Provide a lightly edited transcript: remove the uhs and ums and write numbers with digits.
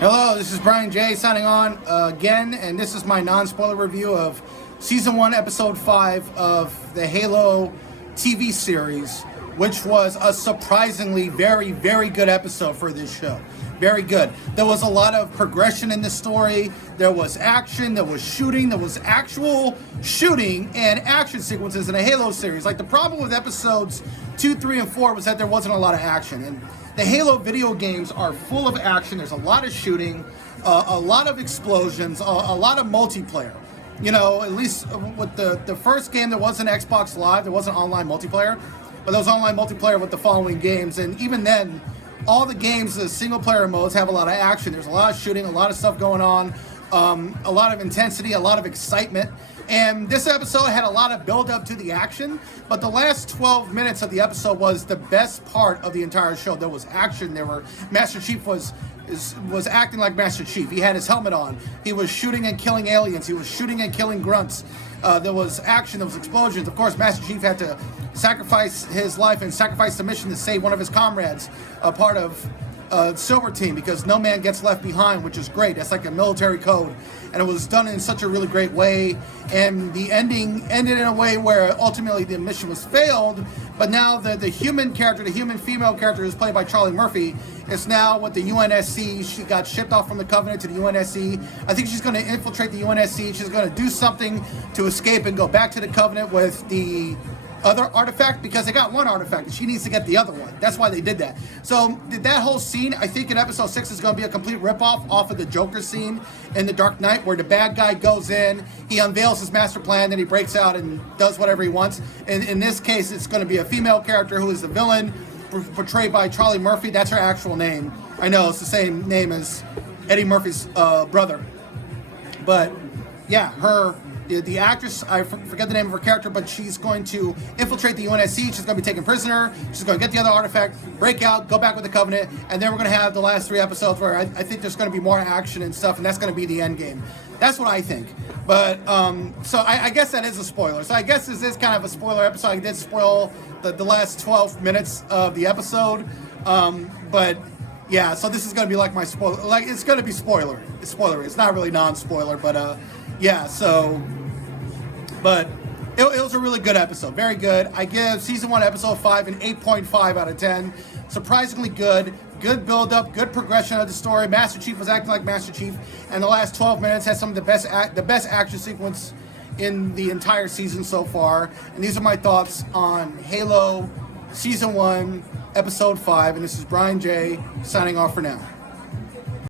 Hello, this is Brian J. signing on again, and this is my non-spoiler review of Season 1, Episode 5 of the Halo TV series, which was a surprisingly very, very good episode for this show. Very good. There was a lot of progression in the story. There was action, there was shooting, there was actual shooting and action sequences in a Halo series. Like, the problem with episodes 2, 3, and 4 was that there wasn't a lot of action. And the Halo video games are full of action. There's a lot of shooting, a lot of explosions, a lot of multiplayer. You know, at least with the first game, there wasn't Xbox Live, there wasn't online multiplayer, but there was online multiplayer with the following games. And even then, all the games, the single player modes have a lot of action. There's a lot of shooting, a lot of stuff going on, a lot of intensity, a lot of excitement. And this episode had a lot of build up to the action, but the last 12 minutes of the episode was the best part of the entire show. There was action. Master Chief was acting like Master Chief. He had his helmet on. He was shooting and killing aliens. He was shooting and killing grunts. There was action. There was explosions. Of course, Master Chief had to sacrifice his life and sacrifice the mission to save one of his comrades, a part of Silver Team, because no man gets left behind, which is great. That's like a military code, and it was done in such a really great way. And the ending ended in a way where ultimately the mission was failed, but now the human character, the human female character, is played by Charlie Murphy, is now with the UNSC. She got shipped off from the Covenant to the UNSC. I think she's going to infiltrate the UNSC. She's going to do something to escape and go back to the Covenant with the other artifact, because they got one artifact and she needs to get the other one. That's why they did that. So that whole scene, I think in episode 6, is going to be a complete ripoff off of the Joker scene in The Dark Knight, where the bad guy goes in, he unveils his master plan, then he breaks out and does whatever he wants. And in this case, it's going to be a female character who is the villain, portrayed by Charlie Murphy. That's her actual name. I know it's the same name as Eddie Murphy's brother. But yeah, the actress, I forget the name of her character, but she's going to infiltrate the UNSC. She's going to be taken prisoner. She's going to get the other artifact, break out, go back with the Covenant, and then we're going to have the last 3 episodes where I think there's going to be more action and stuff, and that's going to be the end game. That's what I think. But, so I guess that is a spoiler. So I guess this is kind of a spoiler episode. I did spoil the last 12 minutes of the episode. But yeah, so this is going to be like my spoiler. Like, it's going to be spoiler. It's spoilery. It's not really non-spoiler, but yeah, so... But it was a really good episode. Very good. I give Season 1, Episode 5 an 8.5 out of 10. Surprisingly good. Good build-up. Good progression of the story. Master Chief was acting like Master Chief. And the last 12 minutes had some of the best action sequence in the entire season so far. And these are my thoughts on Halo Season 1, Episode 5. And this is Brian J. signing off for now.